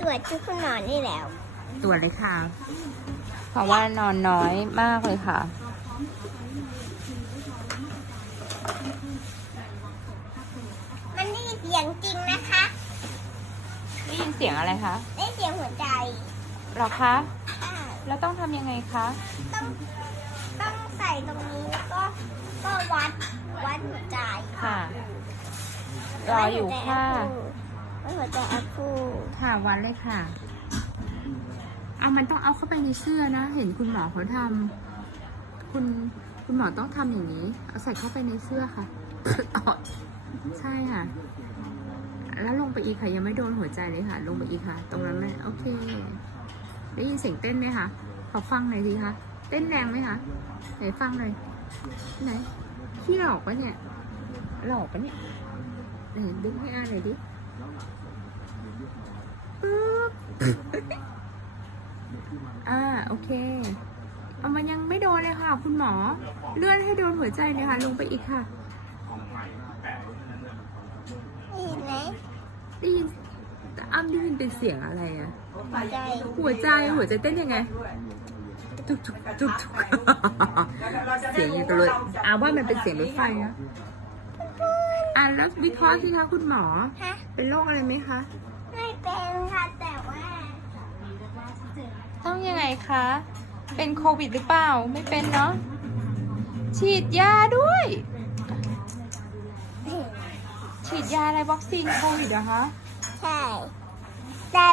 ตรวจชุดคุณหมอนี่แล้ว ตรวจเลยค่ะ เพราะว่านอนน้อยมากเลยค่ะ มันได้ยินเสียงจริงนะคะได้ยินเสียงอะไรคะได้เสียงหัวใจหรอคะอ่าแล้วต้องทำยังไงคะ ต้องต้องใส่ตรงนี้แล้วก็ก็วัดวัดหัวใจค่ะ รออยู่ค่ะ วัดหัวใจ อาคูค่ะวัดเลยค่ะ เอามันต้องเอาเข้าไปในเสื้อนะ เห็นคุณหมอเขาทำคุณคุณหมอต้องทำอย่างนี้ เอาใส่เข้าไปในเสื้อค่ะอ๋อใช่ค่ะ แล้วลงไปอีกค่ะ ยังไม่โดนหัวใจเลยค่ะ ลงไปอีกค่ะ ตรงนั้นเลยโอเค ได้ยินเสียงเต้นไหมคะขอฟังหน่อยสิคะเต้นแรงไหมคะไหนฟังหน่อยไหนขี้หลอกปะเนี่ยหลอกปะเนี่ยไหนดึงให้อาหน่อยดิปึ๊บ อ่าโอเค เอามันยังไม่โดนเลยค่ะ คุณหมอ เลื่อนให้โดนหัวใจเลยค่ะ ลงไปอีกค่ะได้ยินไหมได้ยินแต่อ้ำได้ยินเป็นเสียงอะไรอะหัวใจหัวใจหัวใจเต้นยังไงทุกทุกทุกทุกเสียงอย่างกับรถอาว่ามันเป็นเสียงรถไฟอะอะแล้ววิเคราะห์สิคะคุณหมอฮะเป็นโรคอะไรไหมคะ ไม่เป็นค่ะแต่ว่า ต้องยังไงคะ เป็นโควิดหรือเปล่า ไม่เป็นเนาะ ฉีดยาด้วย ฉีดยาอะไรวัคซีนโควิดเหรอคะ ใช่แต่